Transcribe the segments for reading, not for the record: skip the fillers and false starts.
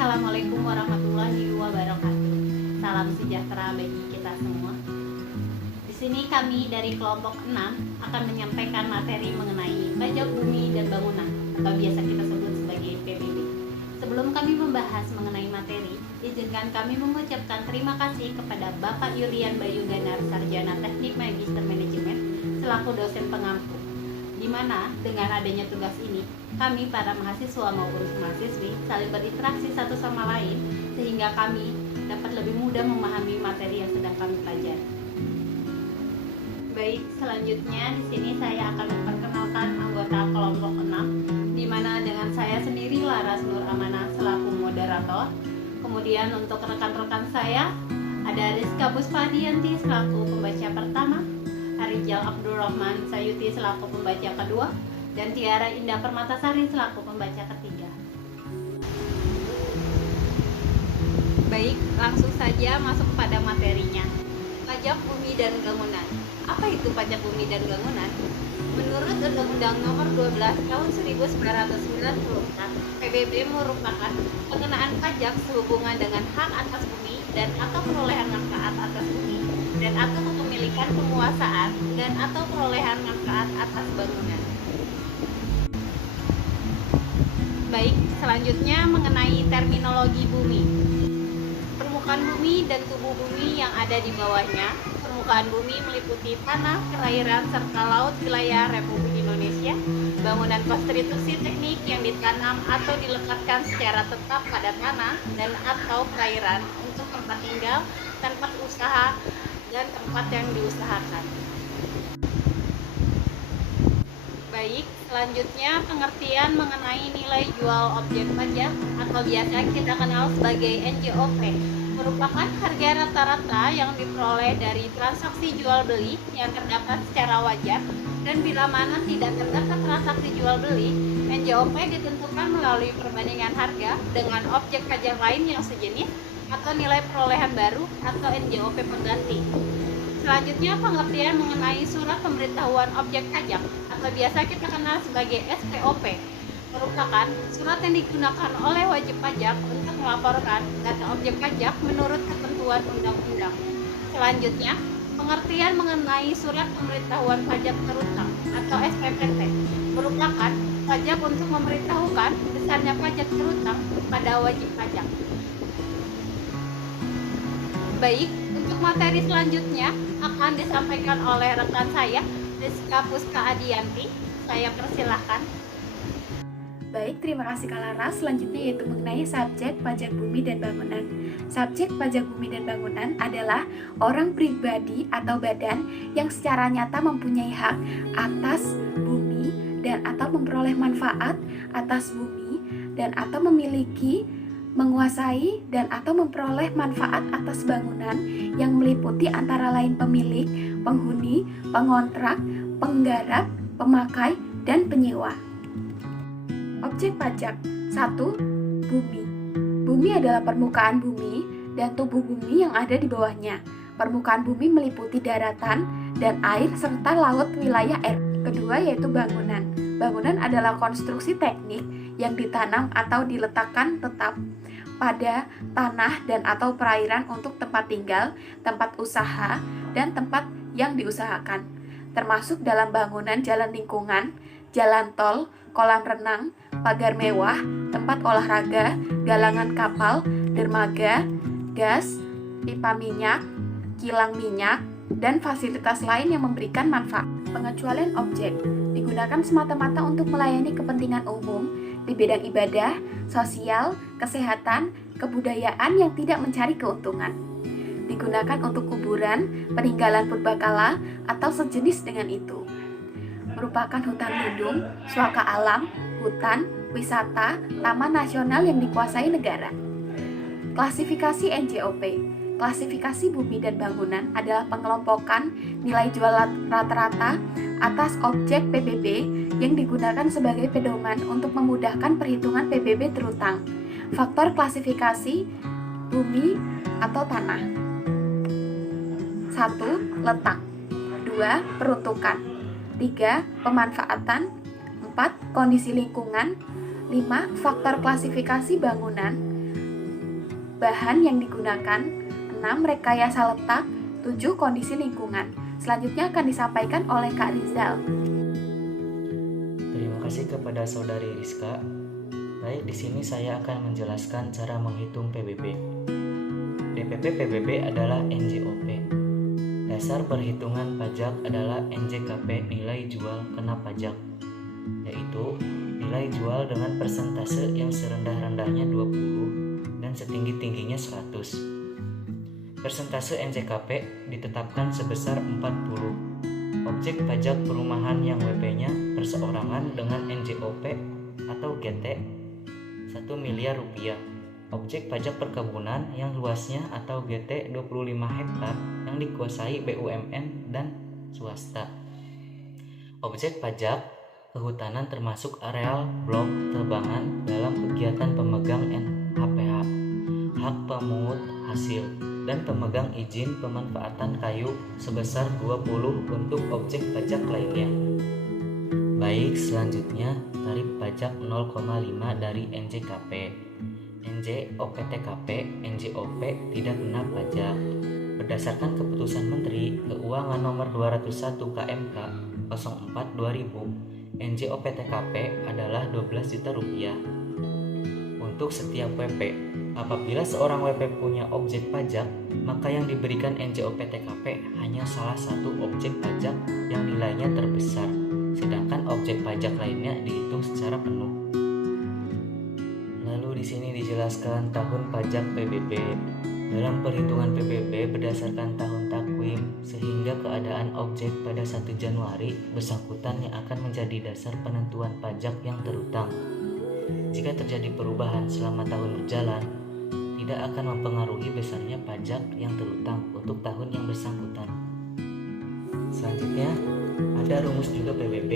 Assalamualaikum warahmatullahi wabarakatuh. Salam sejahtera bagi kita semua. Di sini kami dari kelompok 6 akan menyampaikan materi mengenai pajak bumi dan bangunan atau biasa kita sebut sebagai PBB. Sebelum kami membahas mengenai materi, izinkan kami mengucapkan terima kasih kepada Bapak Yulian Bayu Ganar, Sarjana Teknik Magister Manajemen, selaku dosen pengampu. Di mana dengan adanya tugas ini, kami para mahasiswa maupun mahasiswi saling berinteraksi satu sama lain sehingga kami dapat lebih mudah memahami materi yang sedang kami pelajari. Baik, selanjutnya di sini saya akan memperkenalkan anggota kelompok 6, di mana dengan saya sendiri Laras Nur Amanah selaku moderator. Kemudian untuk rekan-rekan saya ada Rizka Puspadianti selaku pembaca pertama, Arijal Abdurrahman Sayuti selaku pembaca kedua, dan Tiara Indah Permatasari selaku pembaca ketiga. Baik, langsung saja masuk pada materinya. Pajak bumi dan bangunan. Apa itu pajak bumi dan bangunan? Menurut Undang-Undang Nomor 12 Tahun 1994, PBB merupakan pengenaan pajak sehubungan dengan hak atas bumi dan atau perolehan manfaat atas bumi dan atau kepemilikan penguasaan dan atau perolehan manfaat atas bangunan. Baik, selanjutnya mengenai terminologi bumi. Permukaan bumi dan tubuh bumi yang ada di bawahnya. Permukaan bumi meliputi tanah, perairan, serta laut wilayah Republik Indonesia. Bangunan konstruksi teknik yang ditanam atau dilekatkan secara tetap pada tanah dan atau perairan untuk tempat tinggal, tempat usaha, dan tempat yang diusahakan. Baik, selanjutnya pengertian mengenai nilai jual objek pajak atau biasa kita kenal sebagai NJOP merupakan harga rata-rata yang diperoleh dari transaksi jual beli yang terdapat secara wajar, dan bila mana tidak terdapat transaksi jual beli, NJOP ditentukan melalui perbandingan harga dengan objek pajak lain yang sejenis atau nilai perolehan baru atau NJOP pengganti. Selanjutnya pengertian mengenai surat pemberitahuan objek pajak atau biasa kita kenal sebagai SPOP merupakan surat yang digunakan oleh wajib pajak untuk melaporkan data objek pajak menurut ketentuan undang-undang. Selanjutnya pengertian mengenai surat pemberitahuan pajak terutang atau SPPT merupakan pajak untuk memberitahukan besarnya pajak terutang pada wajib pajak. Baik, untuk materi selanjutnya akan disampaikan oleh rekan saya, Rizka Puspadianti. Saya persilahkan. Baik, terima kasih Kak Laras. Selanjutnya yaitu mengenai subjek pajak bumi dan bangunan. Subjek pajak bumi dan bangunan adalah orang pribadi atau badan yang secara nyata mempunyai hak atas bumi dan atau memperoleh manfaat atas bumi dan atau memiliki, menguasai dan atau memperoleh manfaat atas bangunan yang meliputi antara lain pemilik, penghuni, pengontrak, penggarap, pemakai, dan penyewa. Objek pajak. 1. Bumi. Bumi adalah permukaan bumi dan tubuh bumi yang ada di bawahnya. Permukaan bumi meliputi daratan dan air serta laut wilayah air. Kedua yaitu bangunan. Bangunan adalah konstruksi teknik yang ditanam atau diletakkan tetap pada tanah dan atau perairan untuk tempat tinggal, tempat usaha, dan tempat yang diusahakan, termasuk dalam bangunan jalan lingkungan, jalan tol, kolam renang, pagar mewah, tempat olahraga, galangan kapal, dermaga, gas, pipa minyak, kilang minyak, dan fasilitas lain yang memberikan manfaat. Pengecualian objek digunakan semata-mata untuk melayani kepentingan umum di bidang ibadah, sosial, kesehatan, kebudayaan yang tidak mencari keuntungan. Digunakan untuk kuburan, peninggalan purbakala, atau sejenis dengan itu. Merupakan hutan lindung, suaka alam, hutan, wisata, taman nasional yang dikuasai negara. Klasifikasi NJOP. Klasifikasi bumi dan bangunan adalah pengelompokan nilai jual rata-rata atas objek PBB yang digunakan sebagai pedoman untuk memudahkan perhitungan PBB terutang. Faktor klasifikasi bumi atau tanah. 1. Letak. 2. Peruntukan. 3. Pemanfaatan. 4. Kondisi lingkungan. 5. Faktor klasifikasi bangunan. bahan yang digunakan, 6. rekayasa letak, 7. kondisi lingkungan. Selanjutnya akan disampaikan oleh Kak Rizal. Terima kasih kepada Saudari Rizka. Baik, di sini saya akan menjelaskan cara menghitung PBB. DPP PBB adalah NJOP. Dasar perhitungan pajak adalah NJKP, nilai jual kena pajak, yaitu nilai jual dengan persentase yang serendah-rendahnya 20 dan setinggi-tingginya 100. Persentase NJKP ditetapkan sebesar 40. Objek pajak perumahan yang WP-nya perseorangan dengan NJOP atau GT 1 miliar rupiah. Objek pajak perkebunan yang luasnya atau GT 25 hektar yang dikuasai BUMN dan swasta. Objek pajak kehutanan termasuk areal blok tebangan dalam kegiatan pemegang NHPH, hak pemungut hasil, dan pemegang izin pemanfaatan kayu sebesar 20 untuk objek pajak lainnya. Baik, selanjutnya tarif pajak 0,5 dari NJKP. NJOPTKP, NJOP tidak kena pajak. Berdasarkan keputusan Menteri Keuangan nomor 201 KMK 04/2000, NJOPTKP adalah 12 juta rupiah untuk setiap WP. Apabila seorang WP punya objek pajak, maka yang diberikan NJOPTKP hanya salah satu objek pajak yang nilainya terbesar, sedangkan objek pajak lainnya dihitung secara penuh. Lalu di sini dijelaskan tahun pajak PBB. Dalam perhitungan PBB berdasarkan tahun takwim, sehingga keadaan objek pada 1 Januari bersangkutan yang akan menjadi dasar penentuan pajak yang terutang. Jika terjadi perubahan selama tahun berjalan, tidak akan mempengaruhi besarnya pajak yang terutang untuk tahun yang bersangkutan. Selanjutnya, ada rumus juga PBB.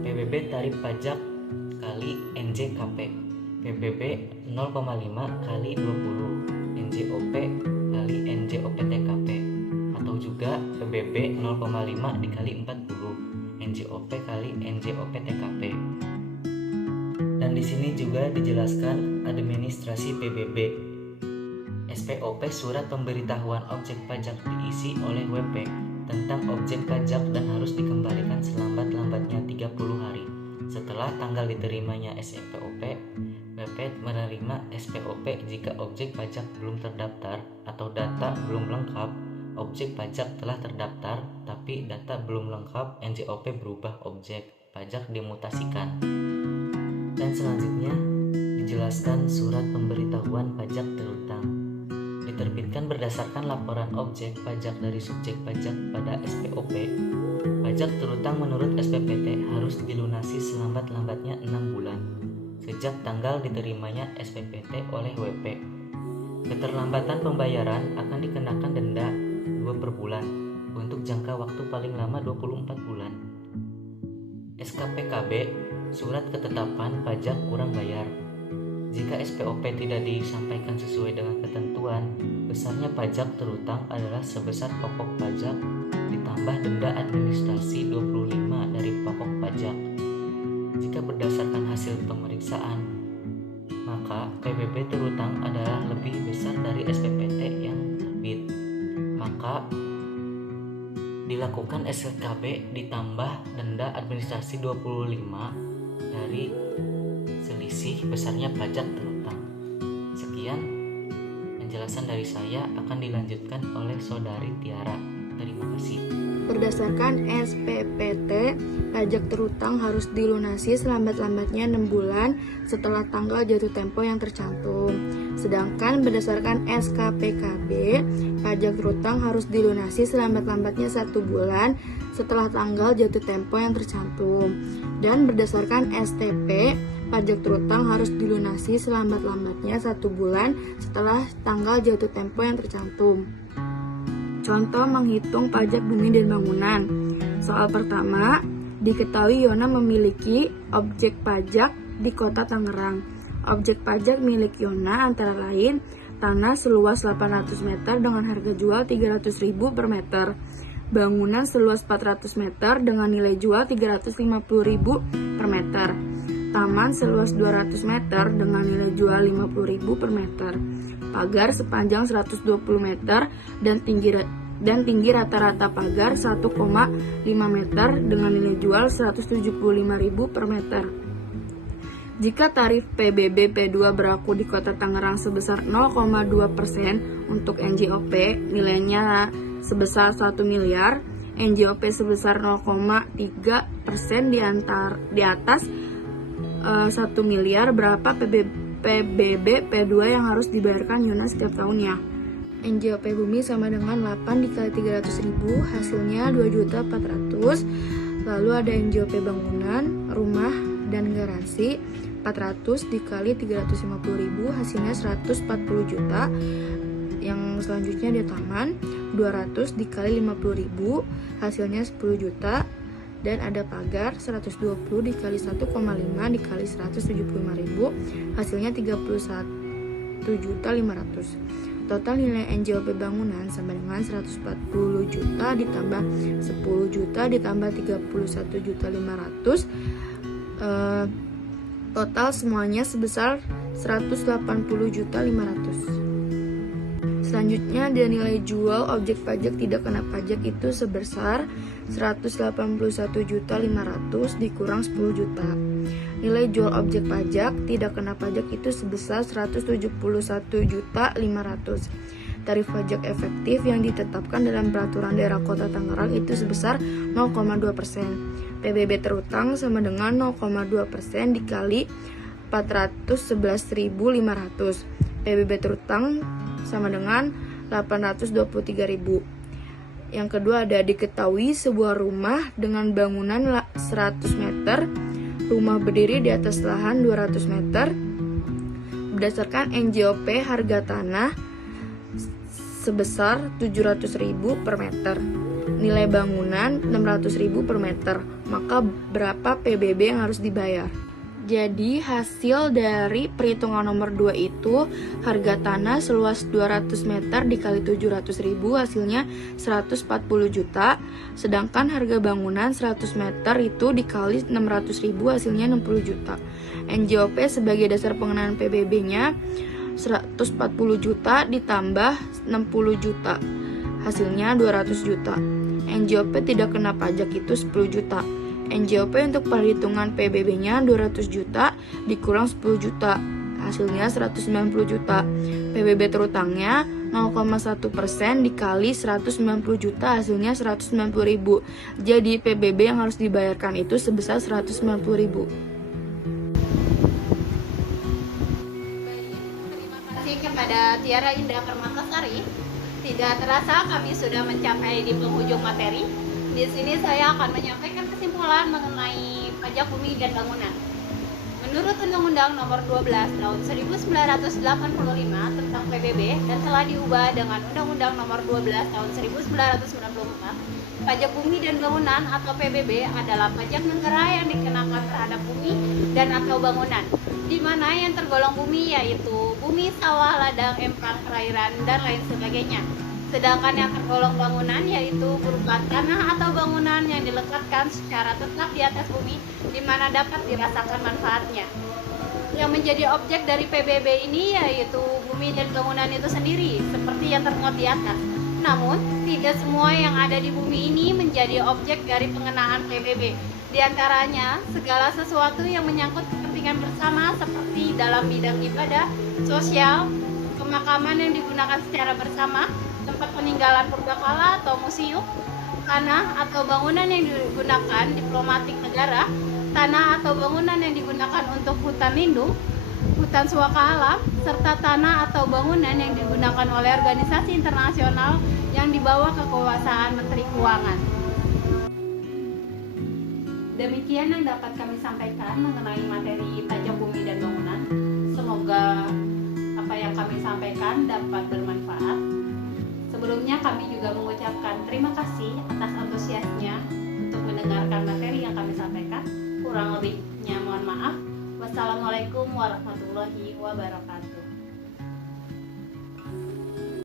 PBB tarif pajak kali NJKP. PBB 0,5 kali 20. NJOP kali NJOPTKP, atau juga PBB 0,5 dikali 40, NJOP kali NJOPTKP. Dan di sini juga dijelaskan administrasi PBB. SPOP surat pemberitahuan objek pajak diisi oleh WP tentang objek pajak dan harus dikembalikan selambat-lambatnya 30 hari setelah tanggal diterimanya SPOP. WP menerima SPOP jika objek pajak belum terdaftar atau data belum lengkap. Objek pajak telah terdaftar tapi data belum lengkap, NJOP berubah objek pajak dimutasikan. Dan selanjutnya dijelaskan surat pemberitahuan pajak terutang. Diterbitkan berdasarkan laporan objek pajak dari subjek pajak pada SPOP. Pajak terutang menurut SPPT harus dilunasi selambat-lambatnya 6 bulan sejak tanggal diterimanya SPPT oleh WP. Keterlambatan pembayaran akan dikenakan denda 2 per bulan untuk jangka waktu paling lama 24 bulan. SKPKB, surat ketetapan pajak kurang bayar. Jika SPOP tidak disampaikan sesuai dengan ketentuan, besarnya pajak terutang adalah sebesar pokok pajak ditambah denda administrasi 25 dari pokok pajak. Jika berdasarkan hasil pemeriksaan, maka PBB terutang adalah lebih besar dari SPPT yang terbit. Maka dilakukan SKB ditambah denda administrasi 25 dari selisih besarnya pajak terutang. Sekian penjelasan dari saya, akan dilanjutkan oleh Saudari Tiara. Terima kasih. Berdasarkan SPPT, pajak terutang harus dilunasi selambat-lambatnya 6 bulan setelah tanggal jatuh tempo yang tercantum. Sedangkan berdasarkan SKPKB, pajak terutang harus dilunasi selambat-lambatnya 1 bulan setelah tanggal jatuh tempo yang tercantum. Dan berdasarkan STP, pajak terutang harus dilunasi selambat-lambatnya 1 bulan setelah tanggal jatuh tempo yang tercantum. Contoh menghitung pajak bumi dan bangunan. Soal pertama, diketahui Yona memiliki objek pajak di kota Tangerang. Objek pajak milik Yona antara lain tanah seluas 800 meter dengan harga jual 300.000 per meter, bangunan seluas 400 meter dengan nilai jual 350.000 per meter, taman seluas 200 meter dengan nilai jual 50.000 per meter. Pagar sepanjang 120 meter dan tinggi rata-rata pagar 1,5 meter dengan nilai jual 175.000 per meter. Jika tarif PBB P2 berlaku di Kota Tangerang sebesar 0,2% untuk NJOP, nilainya sebesar 1 miliar, NJOP sebesar 0,3% di atas 1 miliar, berapa PBB P2 yang harus dibayarkan Yunas setiap tahunnya? NJOP bumi sama dengan 8 dikali 300.000, hasilnya 2.400.000. Lalu ada NJOP bangunan, rumah, dan garansi 400 dikali 350.000, hasilnya 140 juta. Yang selanjutnya ada taman 200 dikali 50.000, hasilnya 10 juta. Dan ada pagar 120 dikali 1,5 dikali 175.000, hasilnya 31.500.000. Total nilai NJOP bangunan sama dengan 140 juta ditambah 10 juta ditambah 31.500.000. Total semuanya sebesar 180.500.000. Selanjutnya ada nilai jual objek pajak tidak kena pajak itu sebesar 181.500.000 dikurang 10 juta. Nilai jual objek pajak tidak kena pajak itu sebesar 171.500.000. Tarif pajak efektif yang ditetapkan dalam peraturan daerah Kota Tangerang itu sebesar 0,2%. PBB terutang sama dengan 0,2% dikali 411.500. PBB terutang sama dengan 823.000. Yang kedua ada diketahui sebuah rumah dengan bangunan 100 meter, rumah berdiri di atas lahan 200 meter. Berdasarkan NJOP harga tanah sebesar 700.000 per meter. Nilai bangunan 600.000 per meter. Maka berapa PBB yang harus dibayar? Jadi hasil dari perhitungan nomor 2 itu harga tanah seluas 200 meter dikali 700.000 hasilnya 140 juta. Sedangkan harga bangunan 100 meter itu dikali 600.000 hasilnya 60 juta. NJOP sebagai dasar pengenaan PBB-nya 140 juta ditambah 60 juta hasilnya 200 juta. NJOP tidak kena pajak itu 10 juta. NJOP untuk perhitungan PBB-nya 200 juta dikurang 10 juta, hasilnya 190 juta. PBB terutangnya 0,1% dikali 190 juta, hasilnya 190.000. Jadi PBB yang harus dibayarkan itu sebesar 190.000. Terima kasih kepada Tiara Indah Permatasari. Tidak terasa kami sudah mencapai di penghujung materi. Di sini saya akan menyampaikan kesimpulan mengenai pajak bumi dan bangunan. Menurut Undang-Undang Nomor 12 Tahun 1985 tentang PBB dan telah diubah dengan Undang-Undang Nomor 12 Tahun 1994, pajak bumi dan bangunan atau PBB adalah pajak negara yang dikenakan terhadap bumi dan atau bangunan, di mana yang tergolong bumi yaitu bumi, sawah, ladang, empang, perairan, dan lain sebagainya. Sedangkan yang tergolong bangunan yaitu berupa tanah atau bangunan yang dilekatkan secara tetap di atas bumi di mana dapat dirasakan manfaatnya. Yang menjadi objek dari PBB ini yaitu bumi dan bangunan itu sendiri seperti yang termuat di atas. Namun, tidak semua yang ada di bumi ini menjadi objek dari pengenaan PBB. Di antaranya, segala sesuatu yang menyangkut kepentingan bersama seperti dalam bidang ibadah, sosial, pemakaman yang digunakan secara bersama, tempat peninggalan purbakala atau museum, tanah atau bangunan yang digunakan diplomatik negara, tanah atau bangunan yang digunakan untuk hutan lindung, hutan suaka alam, serta tanah atau bangunan yang digunakan oleh organisasi internasional yang dibawa kekuasaan Menteri Keuangan. Demikian yang dapat kami sampaikan mengenai materi pajak bumi dan bangunan. Semoga apa yang kami sampaikan dapat bermanfaat. Sebelumnya kami juga mengucapkan terima kasih atas antusiasnya untuk mendengarkan materi yang kami sampaikan. Kurang lebihnya mohon maaf. Wassalamualaikum warahmatullahi wabarakatuh.